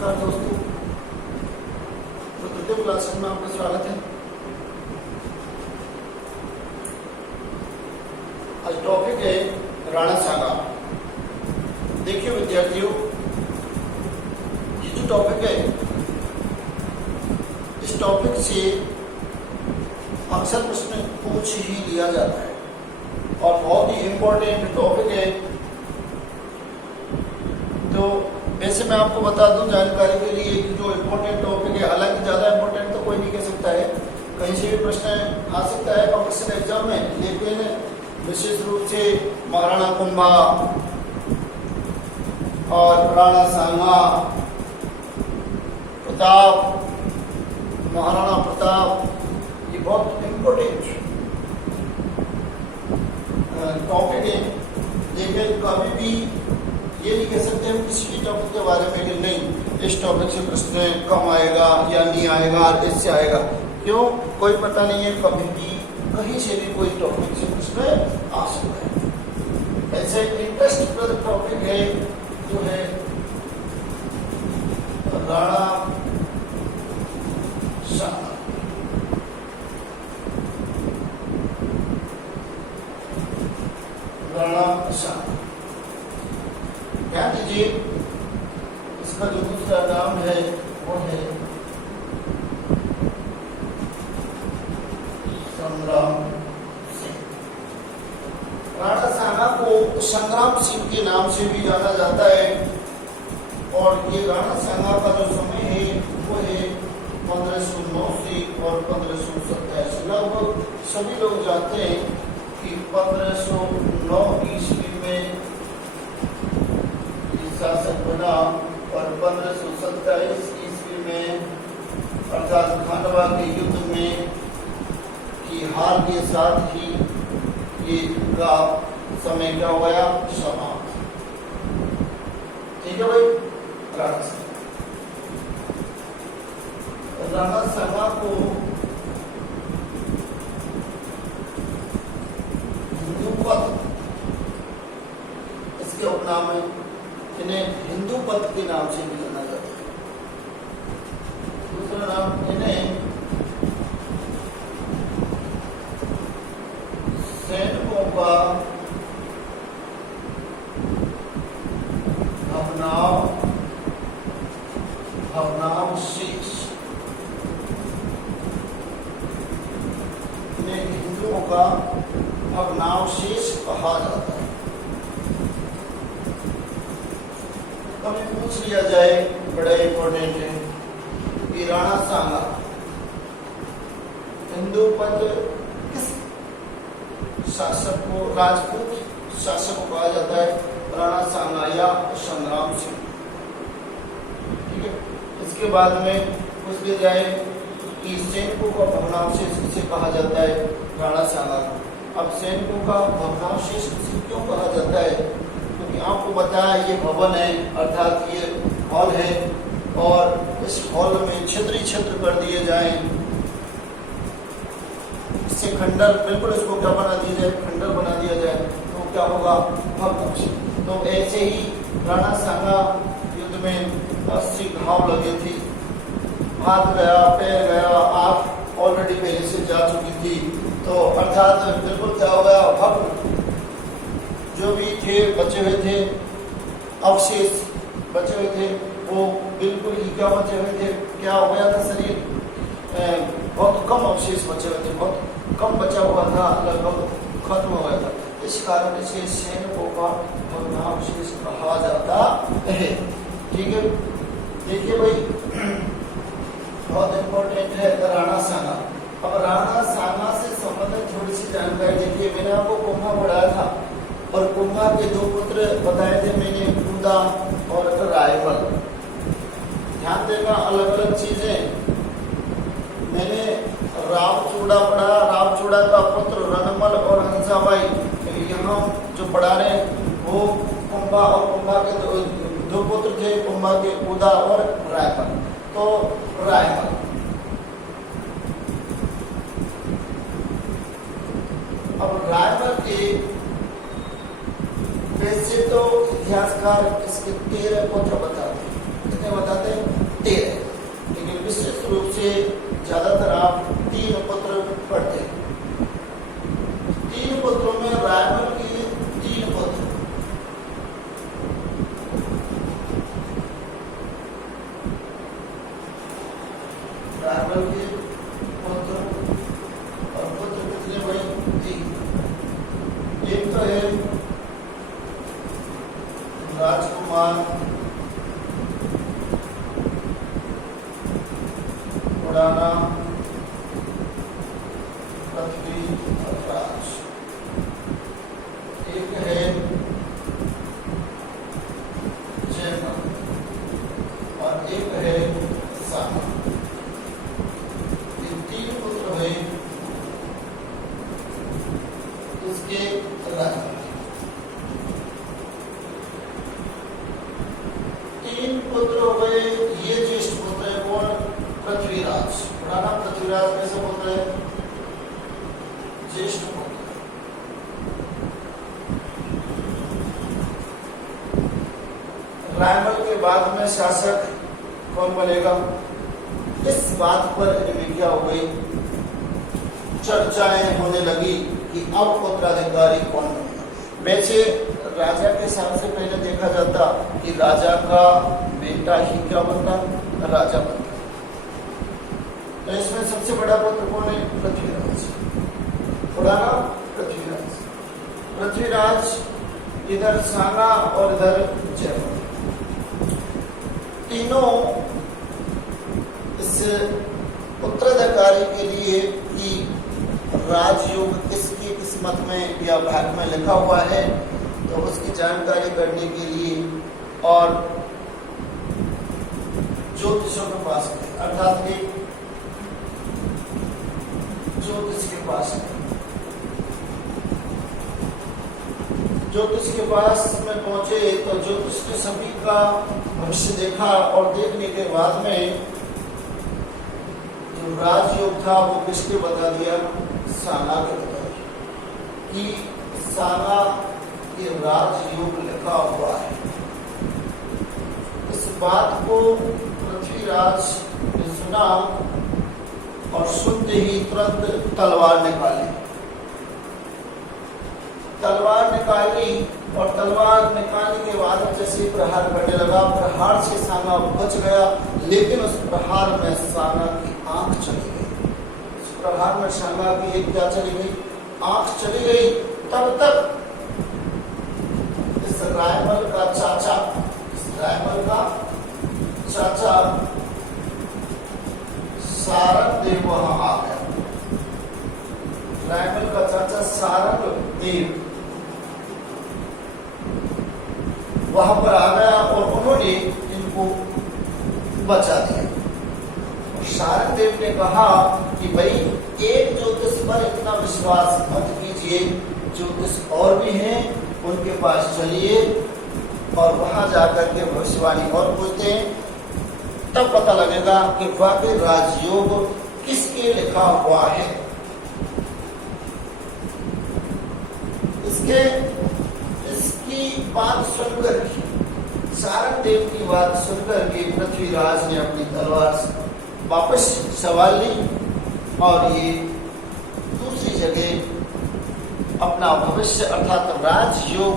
नमस्कार दोस्तों, तो तृतीय क्लास में आपका स्वागत है। आज टॉपिक है राणा सांगा। देखिए विद्यार्थियों, ये जो टॉपिक है, इस टॉपिक से अक्सर प्रश्न पूछ ही लिया जाता है और बहुत ही इम्पोर्टेंट टॉपिक है। तो वैसे मैं आपको बता दूं जानकारी के लिए कि जो इम्पोर्टेंट टॉपिक है, हालांकि ज़्यादा इम्पोर्टेंट तो कोई नहीं कह सकता है, कहीं से भी प्रश्न आ सकता है कॉम्पिटिशन एग्जाम में, लेकिन विशेष रूप से महाराणा कुंभा और राणा सांगा, प्रताप, महाराणा प्रताप, ये बहुत इम्पोर्टेंट टॉपिक है। लेकिन कभी भी ये नहीं कह सकते हम किसी भी टॉपिक के बारे में कि नहीं इस टॉपिक से प्रश्न कम आएगा या नहीं आएगा और इससे आएगा। क्यों? कोई पता नहीं है, कभी भी कहीं से भी कोई टॉपिक से प्रश्न आ सकता है। ऐसे इंटरेस्टिंग टॉपिक है जो है राणा सांगा। राणा सांगा, ध्यान दीजिए, इसका जो दूसरा नाम है वो है संग्राम सिंह। राणा सांगा को संग्राम सिंह के नाम से भी जाना जाता है और ये राणा सांगा का जो समय है वो है 1509 से और 1527। लगभग सभी लोग जानते हैं कि 1509 ईस्वी में शासक बना और 1527 ईस्वी में अर्थात खानवा के युद्ध में की हार के साथ ही ये का समय क्या हो गया, समाप्त। ठीक है भाई। राणा सांगा को हिंदूपत, इसके उपनाम है, इन्हें हिंदूपत के नाम से भी जाना जाता है। दूसरा नाम इन्हें सैनिकों का भग्नावशेष, इन्हें हिंदुओं का भग्नावशेष कहा जाता है। हमें पूछ लिया जाए, बड़ा इंपॉर्टेंट है कि राणा सांगा हिंदूपत किस शासक को, राजपूत शासक को कहा जाता है? राणा सांगा या संग्राम सिंह। ठीक है। इसके बाद में पूछ लिया जाए कि सैनिकों का भग्नावशेष किसे कहा जाता है? राणा सांगा। अब सैनिकों का भग्नावशेष किसे क्यों कहा जाता है? आपको बताया ये भवन है, अर्थात ये हॉल है और इस हॉल में छिद्र कर दिए जाएं, इससे खंडर, बिल्कुल इसको क्या बना दिया जाए, खंडर बना दिया जाए, तो क्या होगा, भग्नावशेष। तो ऐसे ही राणा सांगा युद्ध में 80 घाव लगे थे, हाथ गया, पैर गया, आंख ऑलरेडी पहले से जा चुकी थी, तो अर्थात बिल्कुल क्या हो गया, भग्न। जो भी थे बचे हुए थे, अवशेष बचे हुए थे, वो बिल्कुल ही क्या बचे हुए थे, क्या हो गया था शरीर, बहुत कम अवशेष बचे हुए थे, बहुत कम बचा हुआ था, लगभग खत्म हो गया था। इस कारण से सैनिकों का भग्नावशेष कहा जाता है। ठीक है। देखिए भाई, बहुत इम्पोर्टेंट है राणा सांगा। अब राणा सांगा से संबंधित थोड़ी सी जानकारी देखिए। मैंने आपको कुंभा पढ़ाया था और कुंभा के दो पुत्र बताए थे मैंने, कुदा और रायमल। ध्यान देना, अलग अलग चीजें। मैंने रावचूड़ा पढ़ा, रावचूड़ा का पुत्र रणमल और हंसाबाई। यहाँ जो पढ़ा रहे वो कुंभा और कुंभा के दो पुत्र थे, कुंभा के कुदा और रायमल। तो रायमल, अब रायमल के वैसे तो इतिहासकार इसके 13 पुत्र बताते हैं। कितने कितने बताते हैं? 13। लेकिन विशेष रूप से ज्यादातर आप 3 पुत्र पढ़ते हैं। 3 पुत्रों में रायमल के 3 पुत्र, रायमल के पुत्र, और पुत्र कितने भाई? 3। एक तो है राजकुमार उड़ाना पृथ्वीराज, एक है जयमल और एक है साना। ये 3 पुत्र हुए इसके राजा। 3 पुत्र हो गए। ये ज्येष्ठ पुत्र है कौन? पृथ्वीराज। राणा पृथ्वीराज कैसे पुत्र है? ज्येष्ठ पुत्र। रायमल के बाद में शासक कौन बनेगा? इस बात पर इनमें क्या हो गई? चर्चाएं होने लगी कि अब उत्तराधिकारी कौन बनेगा। वैसे राजा के साथ से पहले देखा जाता कि राजा का बेटा ही क्या बनता? राजा बनता। तो इसमें सबसे बड़ा पुत्र कौन है? पृथ्वीराज। पुराना पृथ्वीराज। पृथ्वीराज, इधर साना और इधर जयमल, तीनों इस उत्तराधिकारी के लिए कि राजयोग किसकी किस्मत में या भाग में लिखा हुआ है, तो उसकी जानकारी करने के लिए और ज्योतिषों के पास गए, अर्थात कि ज्योतिष के पास गए। ज्योतिष के पास में पहुंचे तो ज्योतिष ने सभी का भविष्य देखा और देखने के बाद में जो राजयोग था वो किसके बता दिया? साना के बता दिया कि साना के राजयोग लिखा हुआ है। इस बात को पृथ्वीराज ने सुना और सुनते ही तुरंत तलवार निकाली। तलवार निकाली और तलवार निकालने के बाद जैसे प्रहार करने लगा, प्रहार से साना बच गया, लेकिन उस प्रहार में साना की आंख चली गई। उस प्रहार में साना की एक क्या चली गई? आंख चली गई। तब तक इस रायमल का चाचा, सारंग देव वहां आ गया। रायमल का चाचा सारंग देव वहां पर आ गया और उन्होंने इनको बचा दिया। सारंग देव ने कहा कि भाई एक ज्योतिष पर इतना विश्वास मत कीजिए, ज्योतिष और भी हैं, उनके पास चलिए और वहां जाकर के भविष्यवाणी और पूछते हैं, तब पता लगेगा कि वाकई राजयोग किसके लिखा हुआ है। इसकी बात सुनकर, सारंग देव की बात सुनकर के पृथ्वीराज ने अपनी तलवार से वापस सवाल ली और ये दूसरी जगह अपना भविष्य अर्थात राजयोग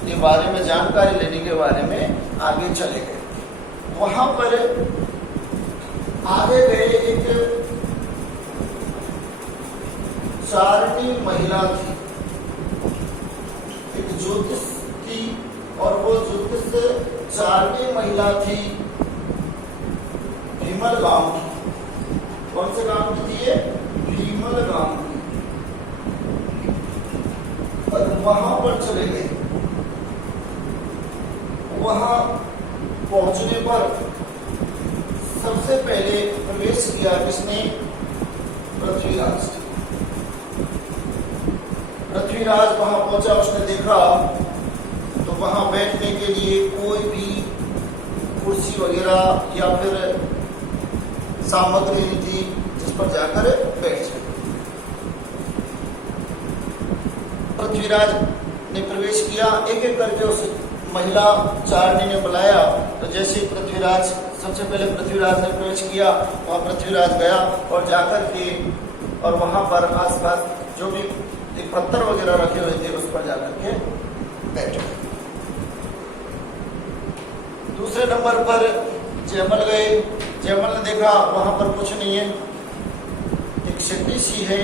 के बारे में जानकारी लेने के बारे में आगे चले गए। वहां पर आगे गए एक चारणी महिला थी, एक ज्योतिष थी और वो ज्योतिष चारणी महिला थी भीमल गांव की। कौन से गांव की थी ये? भीमल गांव की। और वहां पर चले गए। वहां पहुंचने पर सबसे पहले प्रवेश किया किसने? पृथ्वीराज। पृथ्वीराज वहां पहुंचा, उसने देखा तो वहां बैठने के लिए कोई भी कुर्सी वगैरह या फिर सामग्री नहीं थी जिस पर जाकर बैठ जाए। पृथ्वीराज ने प्रवेश किया, एक एक करके उस महिला चारणी ने बुलाया तो जैसे पृथ्वीराज, सबसे पहले पृथ्वीराज ने प्रवेश किया, वहाँ पृथ्वीराज गया और जाकर के और वहाँ पर आसपास जो भी पत्थर वगैरह रखे हुए थे उस पर जाकर के बैठे। दूसरे नंबर पर जयमल गए। जयमल ने देखा वहाँ पर कुछ नहीं है, एक सिटी सी है,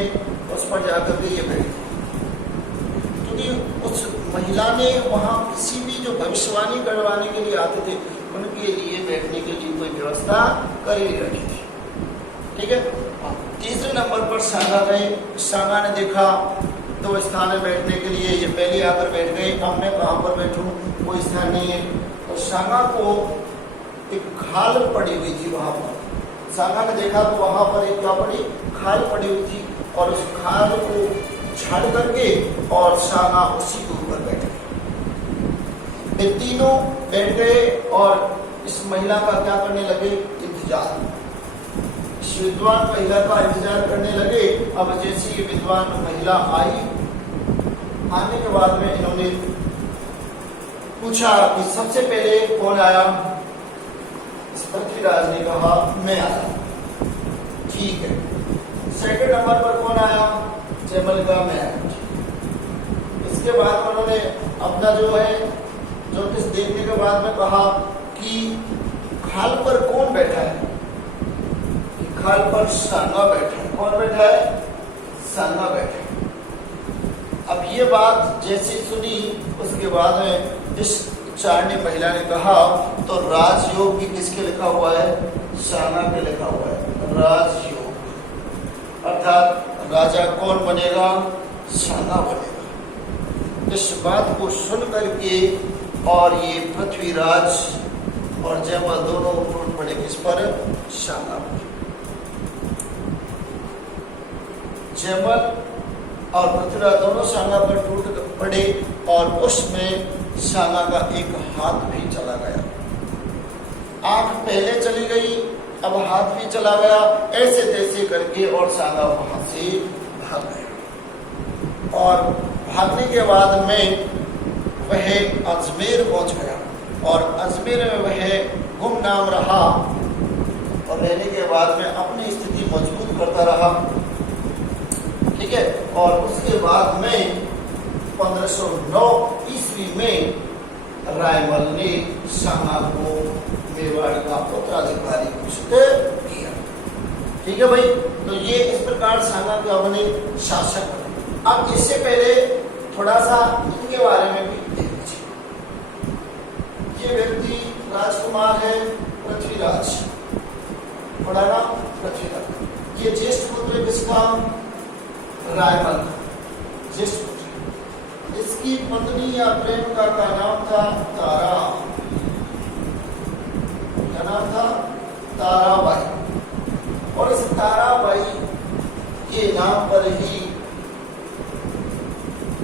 उस पर जाकर के ये बैठे, क्योंकि उस महिला ने वहाँ किसी भी जो भविष्यवाणी करवाने के लिए आते थे उनके लिए बैठने के लिए कोई व्यवस्था कर ही रखी थी। ठीक है। तीसरे नंबर पर सांगा गए। सांगा ने देखा दो स्थान है बैठने के लिए, ये पहले आकर बैठ गए, अब मैं कहाँ पर बैठूं, कोई स्थान नहीं है। तो सांगा को एक खाल पड़ी हुई थी वहां पर। सांगा ने देखा तो वहां पर एक क्या पड़ी, खाल पड़ी हुई थी, और उस खाल को छाड़ करके और सांगा उसी के ऊपर बैठ गए। ये तीनों बैठ गए और इस महिला का क्या करने लगे, इंतजार। इस विद्वान महिला का इंतजार करने लगे। अब जैसी ये विद्वान महिला आई, आने के बाद में इन्होंने पूछा कि सबसे पहले कौन आया। पृथ्वीराज ने कहा मैं आया। ठीक है। सेकंड नंबर पर कौन आया, जयमल का मैं आया। इसके बाद उन्होंने अपना जो है ज्योतिष देखने के बाद में कहा कि खाल पर कौन बैठा है। खाल पर सांगा बैठा है। कौन बैठा है, सांगा बैठा है। अब ये बात जैसे सुनी उसके बाद में इस चारणी महिला ने कहा तो राजयोग भी किसके लिखा हुआ है, सांगा के लिखा हुआ है, राजयोग, अर्थात राजा कौन बनेगा, सांगा बनेगा। इस बात को सुन करके और ये पृथ्वीराज और जयमल दोनों टूट पड़े किस पर, सांगा पर। जयमल और पृथ्वीराज दोनों सांगा पर टूट पड़े और उसमें सांगा का एक हाथ भी चला गया। आंख पहले चली गई, अब हाथ भी चला गया, ऐसे तैसे करके और सांगा वहां से भाग गया। और भागने के बाद में वह अजमेर पहुंच गया और अजमेर में वह गुमनाम रहा और रहने के बाद में अपनी स्थिति मजबूत करता रहा। ठीक है। और उसके बाद में 1509 ईस्वी में रायमल ने सांगा को मेवाड़ का उत्तराधिकारी घोषित किया। ठीक है भाई। तो ये इस प्रकार सांगा का बने शासक बने। अब इससे पहले थोड़ा सा इनके बारे में भी देख लीजिए। ये व्यक्ति राजकुमार है पृथ्वीराज, बड़ा नाम पृथ्वीराज। ये ज्येष्ठ पुत्र किसका, रायमल का ज्येष्ठ पुत्र। इसकी पत्नी या प्रेमिका का नाम था तारा। क्या नाम था, ताराबाई। और इस ताराबाई के नाम पर ही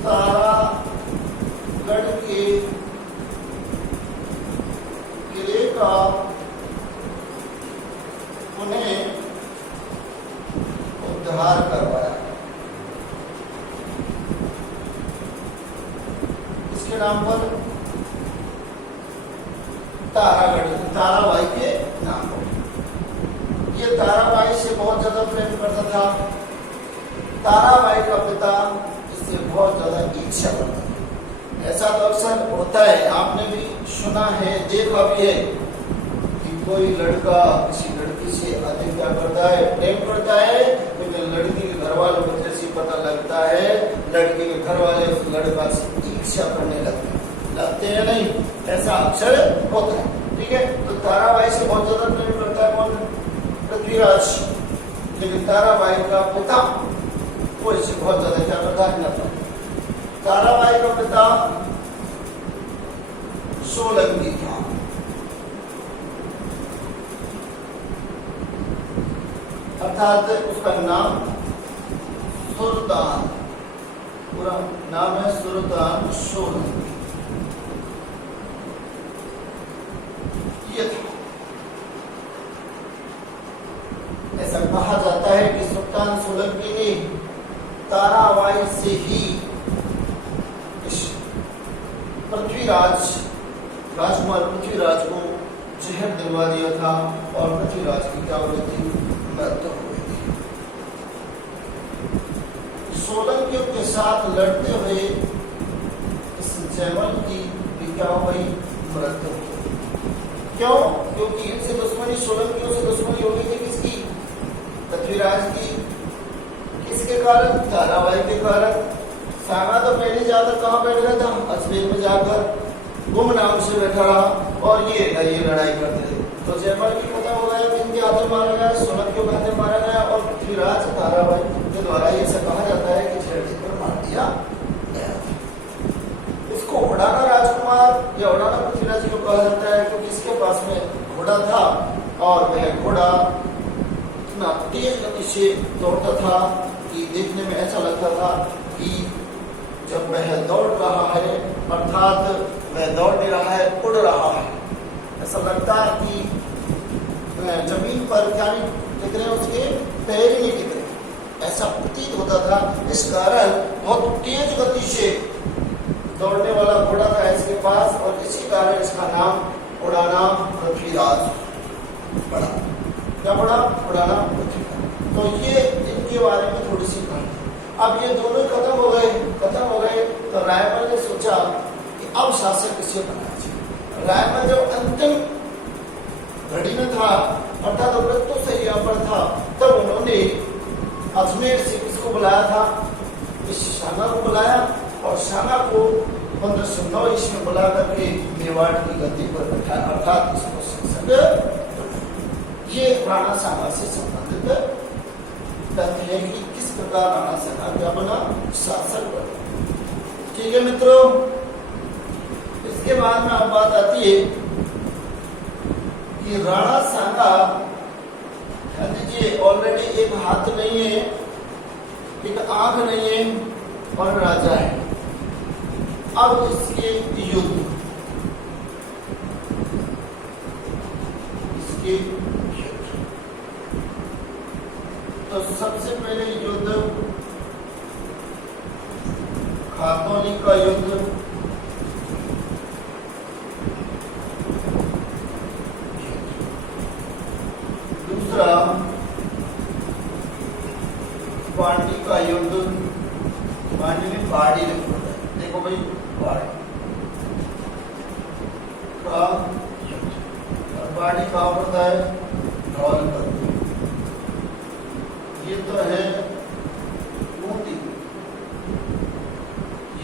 तारागढ़ के किले का उन्हें उद्धार करवाया। इसके नाम पर तारागढ़, ताराबाई के नाम पर। ये ताराबाई से बहुत ज्यादा प्रेम करता था। ताराबाई का पिता इससे बहुत ज्यादा इच्छा करता था। ऐसा तो अक्सर होता है, आपने भी सुना है, देखा भी है कि कोई लड़का किसी लड़की से अधिक क्या करता है, प्रेम करता है, लेकिन लड़की के घर वालों को जैसे पता लगता है, लड़के के घर वाले उस लड़का से ईर्ष्या करने लगते हैं नहीं, ऐसा अक्सर होता है। ठीक है। तो ताराबाई से बहुत ज्यादा प्रेम करता है कौन, पृथ्वीराज। लेकिन ताराबाई का पिता वो इससे बहुत ज्यादा क्या करता है, नफरत। ताराबाई का पिता सोलंकी था। अर्थात उसका नाम सुल्तान, पूरा नाम है सुल्तान सोलंकी। ये था। ऐसा कहा जाता है कि सुल्तान सोलंकी ने ताराबाई से ही इस पृथ्वीराज राजकुमार पृथ्वीराज को जहर दिलवा दिया था और पृथ्वीराज की क्या हुई थी, मृत्यु हो गई थी। सोलंकियों के साथ लड़ते हुए इस जयमल की भी क्या हो गई, मृत्यु हो गई। क्यों? क्योंकि इनसे दुश्मनी, सोलंकियों से दुश्मनी हो गई थी किसकी, पृथ्वीराज की। किसके कारण, ताराबाई के कारण। सांगा तो पहले जाकर कहाँ बैठ गया था, अजमेर में जाकर गुमनाम से बैठा रहा और ये लड़ाई करते थे। तो जयमल की पता हो गया कि इनके हाथों मारा गया, सोलंकियों के हाथों मारा गया और पृथ्वीराज ताराबाई के द्वारा ये ऐसा कहा जाता है कि छेड़ कर मार दिया गया। इसको उड़ाना राजकुमार या उड़ाना पृथ्वीराज को कहा जाता है क्योंकि इसके पास में घोड़ा था और वह घोड़ा इतना तेज गति से दौड़ता था कि देखने में ऐसा लगता था कि जब वह दौड़ रहा है अर्थात वह दौड़ नहीं रहा है, उड़ रहा है। ऐसा लगता है कि जमीन पर क्या नहीं टिक रहे, उसके पैर नहीं टिक रहे, ऐसा प्रतीत होता था। इस कारण बहुत तेज गति से दौड़ने वाला घोड़ा था इसके पास और इसी कारण इसका नाम उड़ाना पृथ्वीराज पड़ा। क्या पड़ा, उड़ाना पृथ्वीराज। तो ये इनके बारे में थोड़ी सी कहानी। अब ये दोनों खत्म हो गए तो रायमल ने सोचा कि अब शासक किसे बनाना चाहिए। रायमल जब अंतिम घड़ी में था अर्थात मृत्यु से यहाँ पर था, तब उन्होंने अजमेर से किसको बुलाया था, इस शांगा को बुलाया और शांगा को 1509 ईस्वी में बुला करके मेवाड़ की गद्दी पर बैठाया अर्थात इसको शासक। ये राणा सांगा से संबंधित तथ्य है कि किस प्रकार राणा सांगा क्या बना, शासक बना। ठीक है मित्रों, इसके बाद में अब बात आती है कि राणा सांगा ध्यान दीजिए ऑलरेडी एक हाथ नहीं है, एक आंख नहीं है और राजा है। अब इसके युद्ध, तो सबसे पहले युद्ध खातौनी का युद्ध, दूसरा पांडी का युद्ध। पांडी में पहाड़ी लिखा है, देखो भाई पहाड़ी का युद्ध। और पहाड़ी कहाँ पड़ता है, धौलपुर। ये तो है मोती,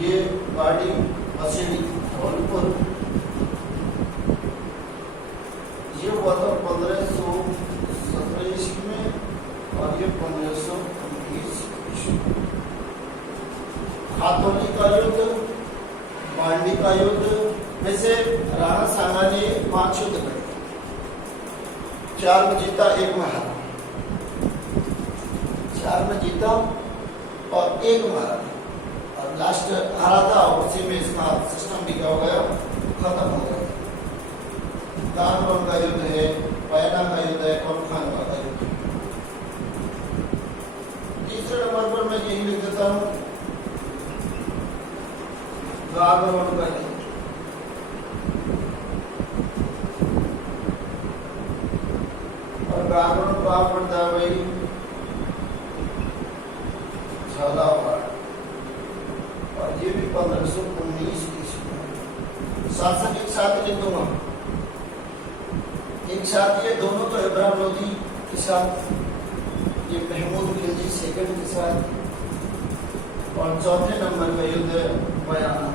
ये पहाड़ी मसीनी धौलपुर। ये हुआ था 1517 ईस्वी में और ये 1519 ईस्वी। खातौनी का युद्ध, पांडी का युद्ध। वैसे राणा सांगा ने 5 युद्ध लड़े, 4 में जीता, 1 में हारा। 4 में जीता और 1 में हारा और लास्ट हारा था और उसी में इसका सिस्टम भी क्या हो गया, खत्म हो गया। गागरोन का युद्ध है, पैना का युद्ध है और खानवा का युद्ध। तीसरे नंबर पर मैं यही लिख देता हूँ, गागरोन का युद्ध। और गागरोन को आप पढ़ता है भाई झालावाड़ और ये भी 1519 ईस्वी। शासक एक साथ लिख दूंगा, एक साथ ये दोनों तो इब्राहिम लोधी के साथ, ये महमूद खिलजी सेकंड के साथ। और चौथे नंबर का युद्ध बयाना।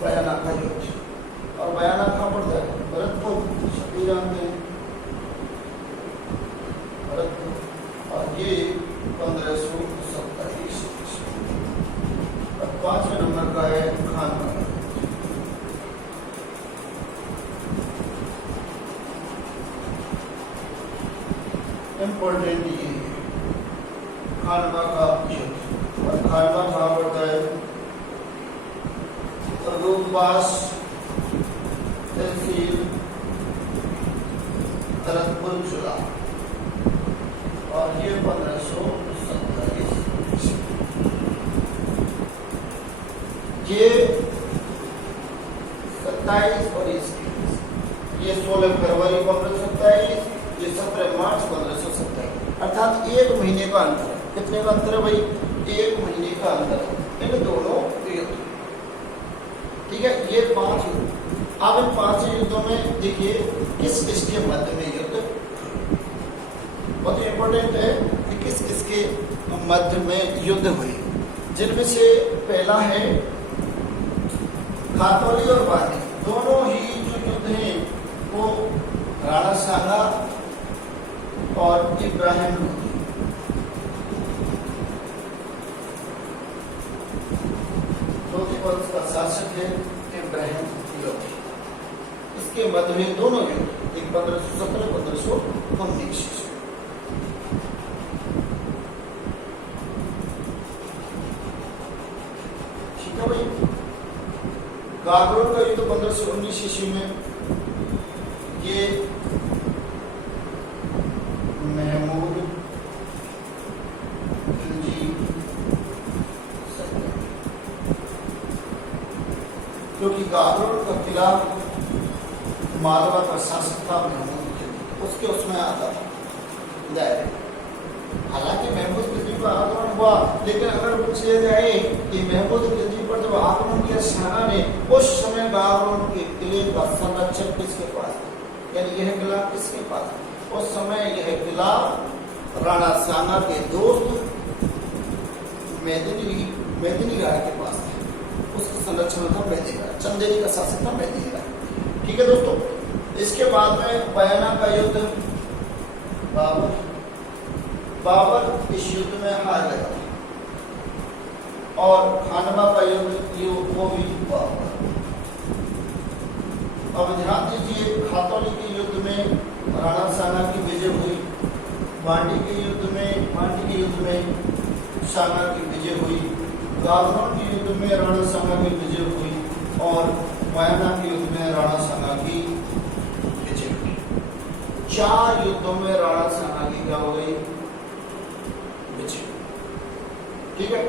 बयाना का युद्ध और बयाना कहाँ पड़ता है, भरतपुर, सभी जानते हैं भरतपुर। और ये 1527 ईस्वी। और 5वें नंबर का है खानवा। इम्पोर्टेंट ये खानवा का युद्ध। और खानवा कहाँ पड़ता है, रूपबास तहसील भरतपुर जिला। और ये 1527। ये 27 और ये 16 फरवरी 1527, ये 17 मार्च 1527, अर्थात 1 महीने का अंतर है। कितने का अंतर है भाई? 1 महीने का अंतर है इन दोनों युद्ध। ठीक है, ये 5 युद्ध। अब इन 5 युद्धों में देखिए किस किसके मध्य में युद्ध, बहुत इंपॉर्टेंट है कि किस किसके मध्य में युद्ध हुई। जिनमें से पहला है खातौली और बांडी, दोनों ही जो युद्ध हैं वो राणा सांगा और इब्राहिम लोधी, लोधी वंश का शासक है इब्राहिम लोधी। इसके मध्य में दोनों युद्ध, एक 1517 1519। ठीक है भाई। गागरोन का युद्ध 1519 ईस्वी में, ये महमूद खिलजी, क्योंकि गागरोन का किला मालवा का शासक था महमूद खिलजी, उसके उसमें आता था डायरेक्ट। हालांकि महमूद खिलजी का आक्रमण हुआ, लेकिन अगर पूछा जाए कि महमूद खिलजी पर जब आक्रमण किया शाह ने, उस समय गागरोन के किले का संरक्षण किसके पास था? यानी यह किला किसके पास था? उस समय यह किला राणा सांगा के दोस्त मेदिनी राय के पास था। उसका संरक्षण था मेदिनी राय, चंदेरी का शासक था मेदिनी राय। ठीक है दोस्तों, इसके बाद में बयाना का युद्ध, बाबर इस युद्ध में हार गया और खानवा का युद्ध वो भी बाबर। अब ध्यान दीजिए, खातौली के युद्ध में राणा सांगा की विजय हुई, बांडी के युद्ध में सांगा की विजय हुई, गागरोन के युद्ध में राणा सांगा की विजय हुई और बयाना के युद्ध में राणा सांगा की विजय हुई। 4 युद्धों में राणा सांगा की क्या हो गई? विजय। ठीक है,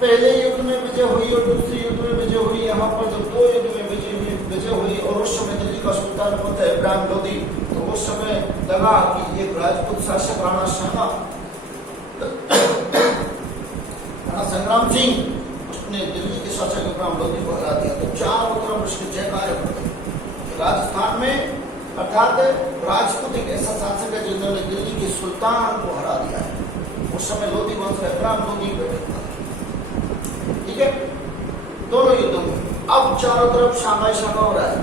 पहले युद्ध में विजय हुई और दूसरे युद्ध में विजय हुई। यहाँ पर जब 2 युद्ध में विजय हुई और उस समय दिल्ली का सुल्तान होता है इब्राहिम लोधी, तो उस समय लगा कि एक राजपूत शासक राणा सांगा, राणा संग्राम सिंह, उसने दिल्ली के शासक इब्राहिम लोधी को हरा दिया। तो चारों तरफ उसके जयकारे हो गए। राजस्थान में अर्थात राजपूत एक ऐसा शासक है जिन्होंने दिल्ली के सुल्तान को हरा दिया है। उस समय लोधी वंश का इब्राहिम लोधी बैठा था। ठीक है, दोनों युद्धों में अब चारों तरफ शांघाई हो रहा है।